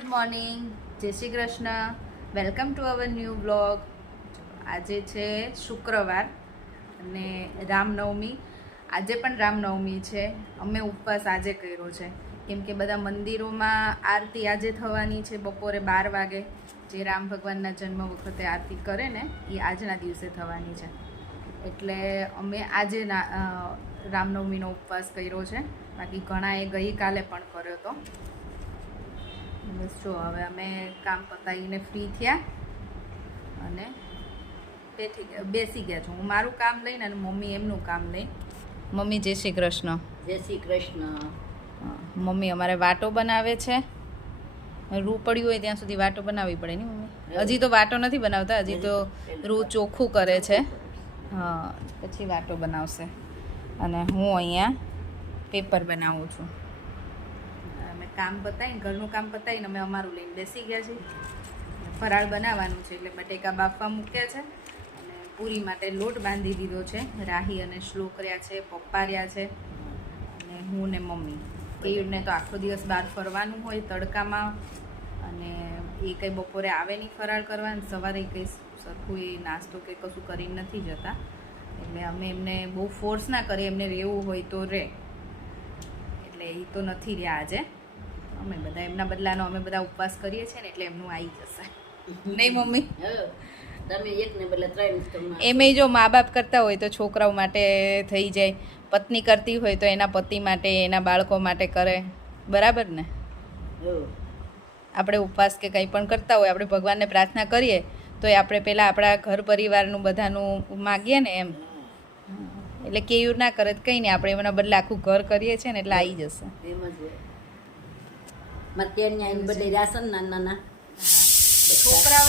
Good morning, જય Shri Krishna. Welcome to our new blog. આજે છે શુક્રવાર અને રામનવમી. આજે પણ રામનવમી છે. અમે ઉપવાસ આજે કર્યો છે કેમ કે બધા મંદિરોમાં આરતી આજે થવાની છે બપોરે 12 વાગે. જે રામ ભગવાનના જન્મ વખતે આરતી કરે ને એ આજના દિવસે થવાની છે, એટલે અમે આજે રામનવમીનો ઉપવાસ કર્યો છે. બાકી ઘણાએ ગઈકાલે પણ કર્યો હતો. બસ જો હવે અમે કામ પતાવીને ફ્રી થયા અને બેસી ગયા છું. હું મારું કામ લઈને અને મમ્મી એમનું કામ લઈને. મમ્મી જય શ્રી કૃષ્ણ. જય શ્રી કૃષ્ણ. મમ્મી અમારે વાટો બનાવે છે. રૂ પડ્યું હોય ત્યાં સુધી વાટો બનાવવી પડે ને મમ્મી? હજી તો વાટો નથી બનાવતા, હજી તો રૂ ચોખ્ખું કરે છે. હા, પછી વાટો બનાવશે. અને હું અહીંયા પેપર બનાવું છું. કામ પતાવીને, ઘરનું કામ પતાવીને અમે અમારું લઈને બેસી ગયા છીએ. ફરાળ બનાવવાનું છે એટલે બટેકા બાફવા મૂક્યા છે અને પૂરી માટે લોટ બાંધી દીધો છે. રાહી અને શ્લોક રહ્યા છે, પપ્પા રહ્યા છે અને હું ને મમ્મી. કેયુરને તો આખો દિવસ બહાર ફરવાનું હોય તડકામાં, અને એ કંઈ બપોરે આવે નહીં ફરાળ કરવાનું, સવારે કંઈ સરખું એ નાસ્તો કે કશું કરીને નથી જતા. એટલે અમે એમને બહુ ફોર્સ ના કરીએ, એમને રહેવું હોય તો રહે. એટલે એ તો નથી રહ્યા આજે. અમે બધા એમના બદલાનો અમે બધા ઉપવાસ કરીએ છીએ ને એટલે એમનું આવી જશે. નહીં મમ્મી? તમે એક ને બદલે ત્રણ. એમે જો મા બાપ કરતા હોય તો છોકરાઓ માટે થઈ જાય, પત્ની કરતી હોય તો એના પતિ માટે, એના બાળકો માટે કરે. બરાબર ને? આપણે ઉપવાસ કે કંઈ પણ કરતા હોય, આપણે ભગવાનને પ્રાર્થના કરીએ તો એ આપણે પહેલાં આપણા ઘર પરિવારનું બધાનું માગીએ ને એમ. એટલે કેયુર ના કરે તો કંઈ નહીં, આપણે એમના બદલે આખું ઘર કરીએ છીએ ને એટલે આવી જશે. એમ જ મારે ત્યાં આવીને બધે રાશન નાના છોકરાઓ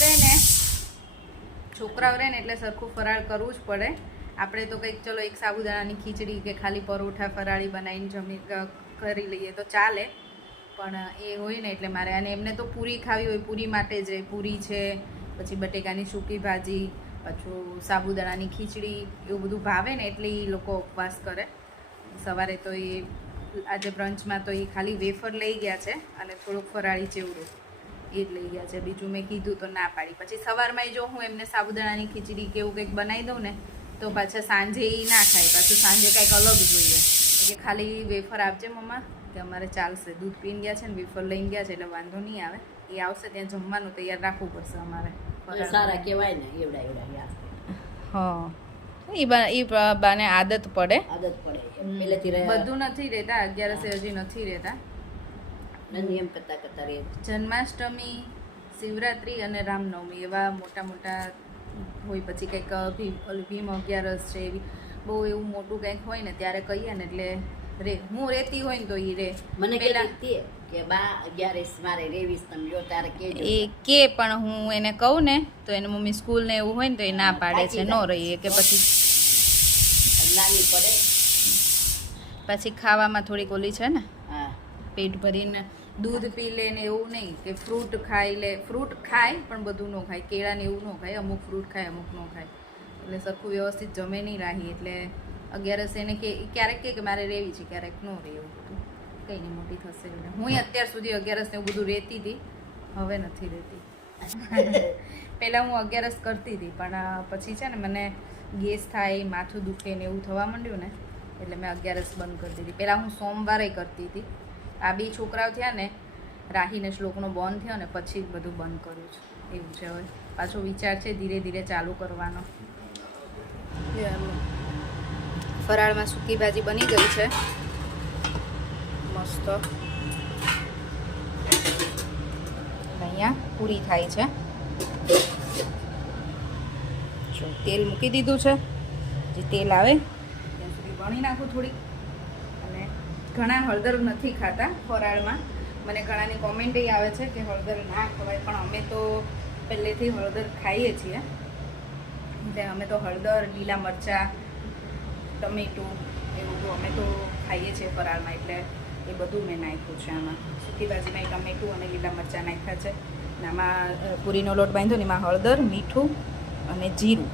રહે ને એટલે સરખું ફરાળ કરવું જ પડે. આપણે તો કંઈક ચલો એક સાબુદાણાની ખીચડી કે ખાલી પરોઠા ફરાળી બનાવીને કરી લઈએ તો ચાલે, પણ એ હોય ને એટલે મારે. અને એમને તો પૂરી ખાવી હોય, પૂરી માટે જ પૂરી છે, પછી બટેકાની સૂકી ભાજી, પાછું સાબુદાણાની ખીચડી, એવું બધું ભાવે ને એટલે એ લોકો ઉપવાસ કરે. સવારે તો એ આજે બ્રંચમાં તો એ ખાલી વેફર લઈ ગયા છે અને થોડુંક ફરાળી ચેવડું એ જ લઈ ગયા છે. બીજું મેં કીધું તો ના પાડી. પછી સવારમાં જો હું એમને સાબુદાણાની ખીચડી કે એવું કંઈક બનાવી દઉં ને તો પાછા સાંજે એ ના ખાય, પાછું સાંજે કંઈક અલગ જોઈએ કે ખાલી વેફર આપજે મમ્મા, કે અમારે ચાલશે. દૂધ પીને ગયા છે ને વેફર લઈને ગયા છે એટલે વાંધો નહીં આવે. એ આવશે ત્યાં જમવાનું તૈયાર રાખવું પડશે અમારે. સારા કહેવાય ને એવડા. હા, એ બાને આદત પડે. પહેલેથી બધું નથી રહેતા, 11 હજી નથી રહેતા. એમ કરતા રહે. જન્માષ્ટમી, શિવરાત્રી અને રામનવમી એવા મોટા મોટા હોય. પછી કંઈક ભીમ 11 છે, એવી બહુ એવું મોટું કંઈક હોય ને ત્યારે કહીએ ને એટલે રે. હું રહેતી હોય ને તો એ રે. મને પેલા કે બા 11 મારે રેવીસ, તમે જો તારે કેજો. એ કે પણ હું એને કહું ને તો એને મમ્મી સ્કૂલ ને એવું હોય ને તો એ ના પાડે છે, ન રહીએ કે પછી નાની પડે. પછી ખાવામાં થોડીક ઓલી છે ને, હા, પેટ ભરીને દૂધ પી લે ને એવું નહીં કે ફ્રૂટ ખાઈ લે. ફ્રૂટ ખાય પણ બધું ન ખાય, કેળા ને એવું ન ખાય. અમુક ફ્રૂટ ખાય, અમુક ન ખાય. એટલે સરખું વ્યવસ્થિત જમે નહીં રાહી. એટલે 11 એને કે ક્યારેક કે મારે રહેવી છે, ક્યારેક ન રહે. એવું બધું કંઈ નહીં, મોટી થશે. હું અત્યાર સુધી 11 ને એવું બધું રહેતી હતી, હવે નથી રહેતી. પહેલાં હું 11 કરતી હતી, પણ પછી છે ને મને ગેસ થાય, માથું દુખે ને એવું થવા માંડ્યું ને એટલે મેં 11 બંધ કરી દીધી. પહેલાં હું સોમવારે કરતી હતી. આ 2 છોકરાઓ થયા ને, રાહીને શ્લોકનો બંધ થયો ને પછી બધું બંધ કર્યું છે. એવું છે. હવે પાછો વિચાર છે ધીરે ધીરે ચાલુ કરવાનો. ફરાળમાં સૂકી ભાજી બની ગઈ છે મસ્ત. અહીંયા પૂરી થાય છે. જો તેલ મૂકી દીધું છે, જે તેલ આવે ત્યાં સુધી વણી નાખું થોડીક. અને ઘણા હળદર નથી ખાતા ફરાળમાં. મને ઘણાની કોમેન્ટ આવે છે કે હળદર ના ખવાય, પણ અમે તો પહેલેથી હળદર ખાઈએ છીએ. એટલે અમે તો હળદર, લીલા મરચાં, ટમેટું એવું બધું અમે તો ખાઈએ છીએ ફરાળમાં. એટલે એ બધું મેં નાખ્યું છે આમાં. સૂકી ભાજીમાં ટમેટું અને લીલા મરચાં નાખ્યા છે. અને આમાં પૂરીનો લોટ બાંધ્યો ને એમાં હળદર, મીઠું અને જીરું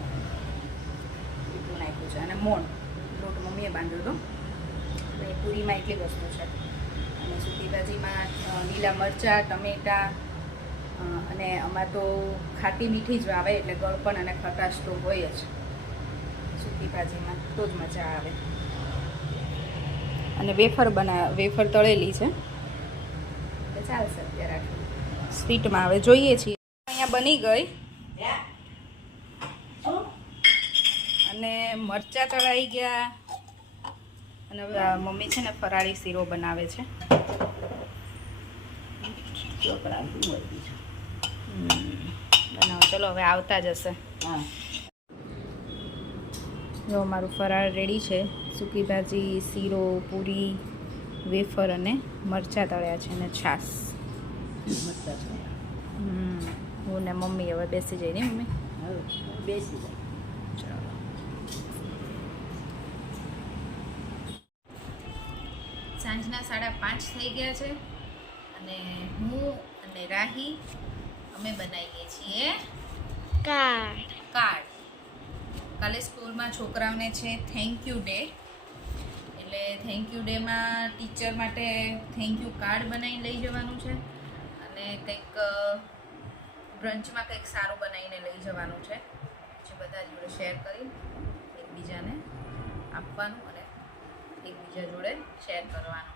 એટલું નાખ્યું છે. અને મોણ લોટ મમ્મીએ બાંધ્યો હતો. પૂરીમાં એટલી વસ્તુ છે. અને સૂકી ભાજીમાં લીલા મરચાં, ટમેટાં, અને અમારે તો ખાટી મીઠી જ આવે એટલે ગળપણ અને ખટાશ તો હોય જ સૂકી ભાજીમાં, તો જ મજા આવે. અને વેફર તળેલી છે એટલે ચાલશે અત્યારે. સ્વીટમાં હવે જોઈએ છીએ. અહીંયા બની ગઈ અને મરચાં તળાઈ ગયા. અને હવે મમ્મી છે ને ફરાળી શીરો બનાવે છે. બનાવો, ચલો હવે આવતા જ હશે. હા, જો અમારું ફરાળ રેડી છે. સૂકી ભાજી, શીરો, પૂરી, વેફર અને મરચાં તળ્યા છે અને છાશ. મસ્ત છે. હું ને મમ્મી હવે બેસી જઈ ને મમ્મી. હવે બેસી જાય. ચાલો. સાંજના 5:30 થઈ ગયા છે અને હું અને રાહી અમે બનાવીએ છીએ કાર્ડ. કાલે સ્કૂલમાં છોકરાઓને છે થેન્ક યુ ડે, એટલે થેન્ક યુ ડેમાં ટીચર માટે થેન્ક યુ કાર્ડ બનાવીને લઈ જવાનું છે અને કંઈક બ્રંચમાં કંઈક સારું બનાવીને લઈ જવાનું છે. જે બધા જોડે શેર કરી એકબીજાને આપવાનું અને એકબીજા જોડે શેર કરવાનું.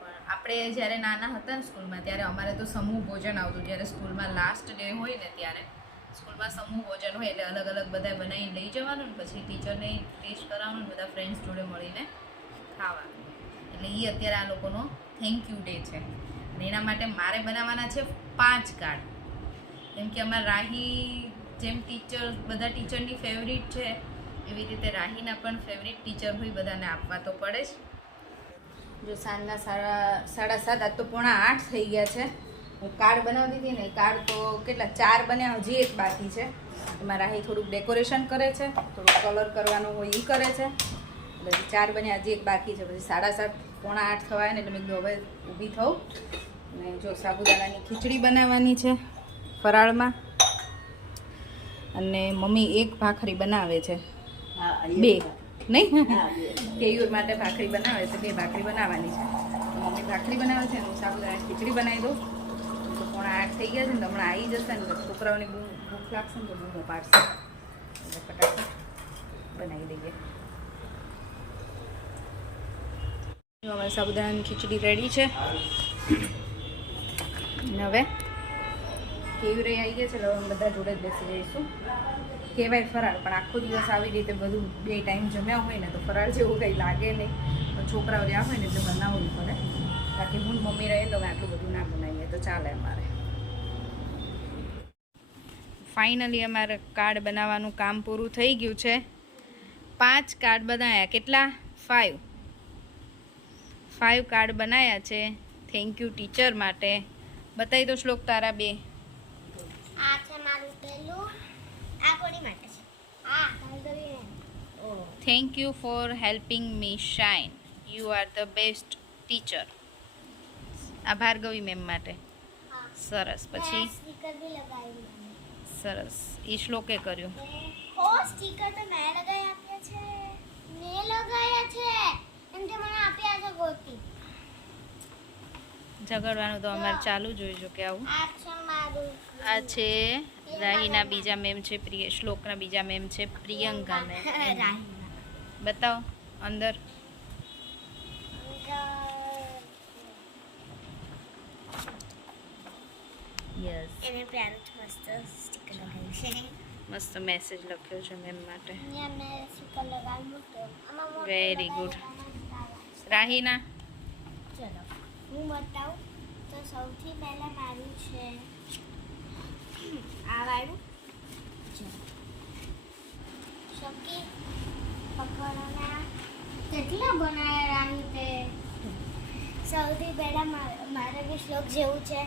પણ આપણે જ્યારે નાના હતા ને સ્કૂલમાં ત્યારે અમારે તો સમૂહ ભોજન આવતું. જ્યારે સ્કૂલમાં લાસ્ટ ડે હોય ને ત્યારે સ્કૂલમાં સમૂહ ભોજન હોય એટલે અલગ અલગ બધા બનાવીને લઈ જવાનું ને પછી ટીચરને ટેસ્ટ કરાવવાનું ને બધા ફ્રેન્ડ્સ જોડે મળીને ખાવાનું. એટલે એ અત્યારે આ લોકોનો થેન્ક યુ ડે છે અને એના માટે મારે બનાવવાના છે 5 કાર્ડ. કેમ કે અમારા રાહી જેમ ટીચર બધા ટીચરની ફેવરિટ છે એવી રીતે રાહીના પણ ફેવરિટ ટીચર હોય, બધાને આપવા તો પડે જ. જો સાંજના 7:30 આજ તો 7:45 થઈ ગયા છે. હું કાર્ડ બનાવતી હતી ને, કાર્ડ તો કેટલા 4 બન્યા, હજી એક બાકી છે. એમાં રાહી થોડુંક ડેકોરેશન કરે છે, થોડુંક કલર કરવાનું હોય એ કરે છે. એટલે 4 બન્યા, હજી એક બાકી છે. પછી 7:30 પોણા 8 થવાય ને એટલે મેં કીધું હવે ઊભી થઉં. અને જો સાબુદાણાની ખીચડી બનાવવાની છે ફરાળમાં અને મમ્મી એક ભાખરી બનાવે છે. હા, 2 નહીં હા, કેયુર માટે ભાખરી બનાવે છે, 2 ભાખરી બનાવવાની છે. મમ્મી ભાખરી બનાવે છે અને હું સાબુદાણાની ખીચડી બનાવી દઉં. તો 7:45 થઈ ગયા છે ને તો હમણાં આવી જશે ને તો છોકરાઓની ભૂખ લાગશે ને તો બૂમો પાડશે એટલે ફટાફટ બનાવી દઈએ. જો અમારી સાબુદાણાની ખીચડી રેડી છે અને હવે કેવી રહી આવી ગયા છે એટલે હવે બધા જોડે જ બેસી જઈશું. કહેવાય ફરાળ, પણ આખો દિવસ આવી રીતે બધું 2 ટાઈમ જમ્યા હોય ને તો ફરાળ જેવું કંઈ લાગે નહીં. પણ છોકરાઓ રહ્યા હોય ને એટલે બનાવવું પડે. બાકી હું મમ્મી રહે તો આટલું બધું ના બનાવીએ તો ચાલે અમારે. ફાઇનલી અમારે કાર્ડ બનાવવાનું કામ પૂરું થઈ ગયું છે. 5 કાર્ડ બનાવ્યા. કેટલા? 5 કાર્ડ બનાવ્યા છે થેન્ક યુ ટીચર માટે. બતાવી દો શ્લોક તારા 2. આ છે મારું પહેલું, આ કોની માટે છે? આ કાલદરી. Oh thank you for helping me Shine, you are the best teacher. આ ભાર્ગવી મેમ માટે. હા, સરસ. પછી સ્ટીકર બી લગાવ્યું મને. સરસ, એ શ્લોકે કર્યું. ઓ સ્ટીકર તો મેં લગાવી આપ્યા છે. મેં લગાવ્યા છે એમ તે મને આપ્યા છે ગોતી. ઝઘડવાનું તો અમારે ચાલુ જ હોય. જો કે આવું આ છે મારું. આ છે રાહીના બીજા મેમ છે શ્લોકના બીજા મેમ છે પ્રિયંકા મેમ. રાહીના. બતાવો અંદર. યસ, એને પ્યારું મસ્ત સ્ટીકર લગાવ્યું છે. મસ્ત મેસેજ લખ્યો છે મેમ માટે. અહીંયા મેં સ્ટીકર લગાવ્યું તો આમાં મોટું Very good. લગાવ્યું. રાહીના ચલો હું બતાવું તો સૌથી પહેલા મારું છે આ વાળું. શકી પકડના કેટલા બનાયા રાહી તે. સૌથી પહેલા મારે બી શ્લોક જેવું છે.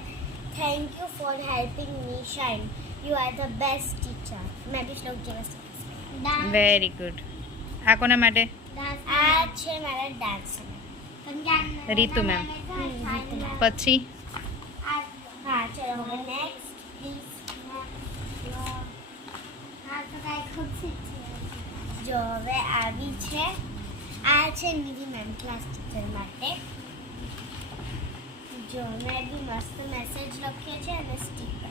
Thank you for helping me Shine, you are the best teacher. મેં બી શ્લોક જેવો છે. Very good. આ કોના માટે? આ છે મારા ડાન્સ. રીતુ મેમ. પછી હા ચલો હવે નેક્સ્ટ પ્લીઝ. હા તો કાંઈ ખૂબ જો હવે આવી છે. આ છે નિધિ મેમ ક્લાસ ટીચર માટે. જો મેં બી મસ્ત મેસેજ લખ્યો છે અને સ્ટીકર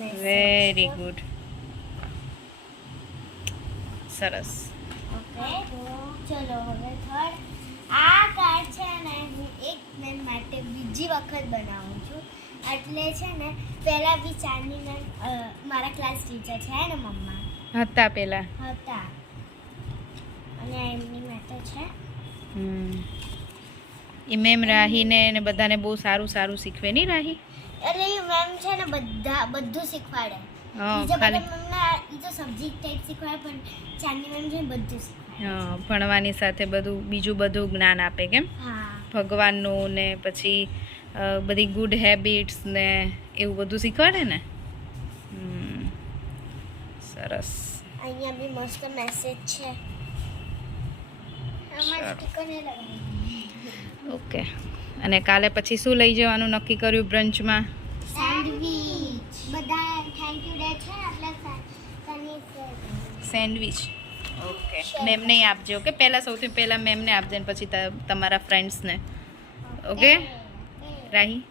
વેરી ગુડ, સરસ. ઓકે ચલો હવે થર્ડ આ કાર્ડ છે ને હું એક મેન માટે બીજી વખત બનાવું છું. એટલે છે ને પહેલા બી ચાંદની મેમ મારા ક્લાસ ટીચર છે ને મમ્મા હતા પેલા. હતા અને એમની માટે છે. એ મેમ રાહીને ને બધાને બહુ સારું સારું શીખવે નહીં રાહી? એટલે એ મેમ છે ને બધું શીખવાડે. હા, બીજા બધા ખાલી મેમને એ તો સબ્જેક્ટ ટાઈપ શીખવાડે પણ ચાંદની મેમ છે ને બધું શીખવાડે. હા, ભણવાની સાથે બધું બીજું બધું જ્ઞાન આપે કેમ? હા ભગવાનનું ને પછી બધી ગુડ હેબિટ્સ ને એવું બધું શીખવાડે ને. સરસ. અહીંયા બી મસ્ત મેસેજ છે. આમાં સ્ટીકર ને લગાવી. ઓકે. અને કાલે પછી શું લઈ જવાનું નક્કી કર્યું બ્રંચમાં? સેન્ડવિચ. બધા થેન્ક યુ ડે છે એટલે તની સેન્ડવિચ. ઓકે. મેમને આપજો. ઓકે, પહેલાં સૌથી પહેલાં મેમને આપજે ને પછી તમારા ફ્રેન્ડ્સને. ઓકે રાહી?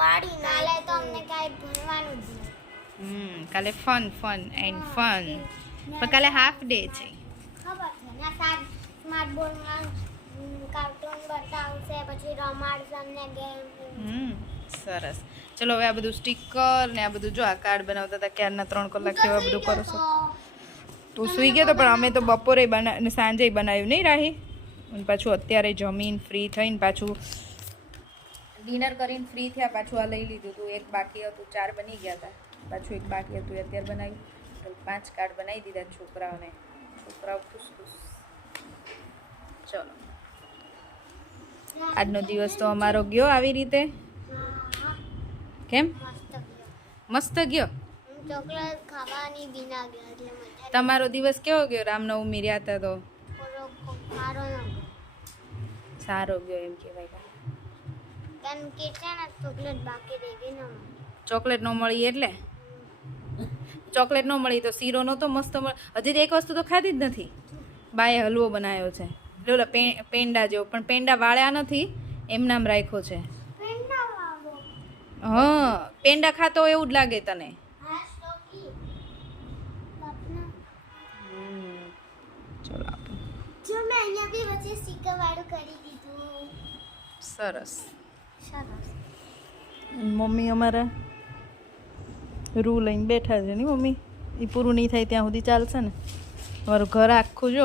વાડી કાલે તો અમને કાંઈ ભણવાનું જ નહીં. કાલે ફન એન્ડ ફન. પણ કાલે હાફ ડે છે. ખબર છે ને સ્માર્ટ બોર્ડમાં કાર્ટૂન બતાવશે પછી રમાડશે અમને ગેમ. સરસ. ચલો હવે આ બધું સ્ટીકર ને આ બધું જો આ કાર્ડ બનાવતા હતા ક્યારના 3 કલાક જેવા બધું કરો છો. તું સૂઈ ગયો તો પણ અમે તો બપોરે ને સાંજે બનાવ્યું નહીં રાહી? અને પાછું અત્યારે જમીન ફ્રી થઈને પાછું ડિનર કરીને ફ્રી થયા પાછું આ લઈ લીધું હતું. એક બાકી હતું, 4 બની ગયા હતા, પાછું એક બાકી હતું અત્યારે બનાવ્યું. તો 5 કાર્ડ બનાવી દીધા છોકરાઓ ખુશ ખુશ. ચલો આજનો દિવસ તો અમારો ગયો આવી રીતે. કેમ? મસ્ત ગયો. ચોકલેટ ખાવાની બિના ગયા એટલે મજા. તમારો દિવસ કેવો ગયો? રામનવમી રહ્યા હતા તો સારો ગયો એમ કહેવાય. કેમ કે છે ને ચોકલેટ બાકી રહી ગઈ ને ચોકલેટ ન મળી એટલે? ચોકલેટ ન મળી તો શીરો નહોતો મસ્ત હજી તો એક વસ્તુ તો ખાધી જ નથી. બાએ હલવો બનાવ્યો છે ઓલા પેંડા જેવો, પણ પેંડા વાળ્યા નથી, એમ નામ રાખ્યો છે. હા, પેંડા ખાતો હોય એવું જ લાગે તને. ચલો જો મેં અહીંયા બી વચ્ચે સ્ટીકર વાળું કરી દીધું. સરસ. સરસ. મમ્મી અમારા રૂ લઈને બેઠા છે નહીં મમ્મી? એ પૂરું નહીં થાય ત્યાં સુધી ચાલશે ને. અમારું ઘર આખું જો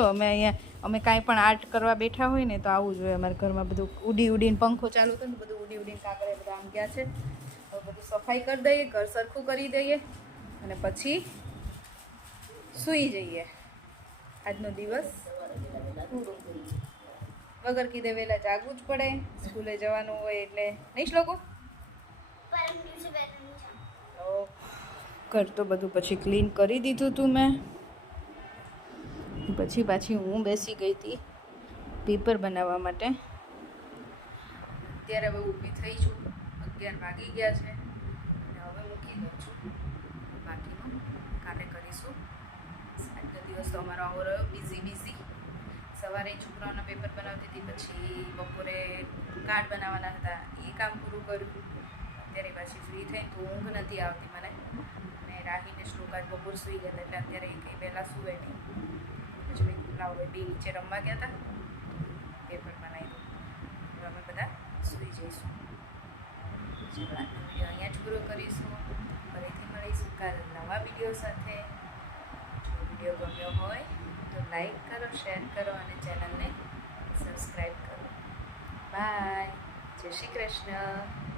અમે કાંઈ પણ આર્ટ કરવા બેઠા હોય ને તો આવું જોઈએ. અમારા ઘરમાં બધું ઉડીને પંખો ચાલુ હતો ને બધું ઉડીને કાગળે બધા આમ ગયા છે. હવે બધું સફાઈ કરી દઈએ, ઘર સરખું કરી દઈએ અને પછી સૂઈ જઈએ. આજનો દિવસ વગર કીધે વહેલા જાગવું જ પડે, સ્કૂલે જવાનું હોય એટલે. નહીં શ્લોકો? ઘર તો બધું પછી ક્લીન કરી દીધું હતું મેં. પછી પાછી હું બેસી ગઈ હતી પેપર બનાવવા માટે. અત્યારે હવે ઊભી થઈ છું, 11 વાગી ગયા છે અને હવે મૂકી દઉં છું. બાકીનું કાલે કરીશું. આજનો દિવસ તો અમારો આવો રહ્યો બિઝી. સવારે છોકરાઓના પેપર બનાવતી હતી, પછી બપોરે કાર્ડ બનાવવાના હતા, એ કામ પૂરું કર્યું. અત્યારે પાછી ફ્રી થઈ તો ઊંઘ નથી આવતી મને. અને રાહીને શ્લોક આજ બપોર સૂઈ ગયા હતા એટલે અત્યારે કંઈ પહેલાં સૂવે નહીં. પછી મેં લાવો બે નીચે રમવા ગયા હતા, પેપર બનાવી દઉં. હવે અમે બધા સૂઈ જઈશું. ચલો આજનો વિડીયો અહીંયા જ પૂરો કરીશું. ફરીથી મળીશું કાલે નવા વિડીયો સાથે. જો વિડીયો ગમ્યો હોય તો લાઈક કરો, શેર કરો અને ચેનલને સબસ્ક્રાઈબ કરો. બાય. જય શ્રી કૃષ્ણ.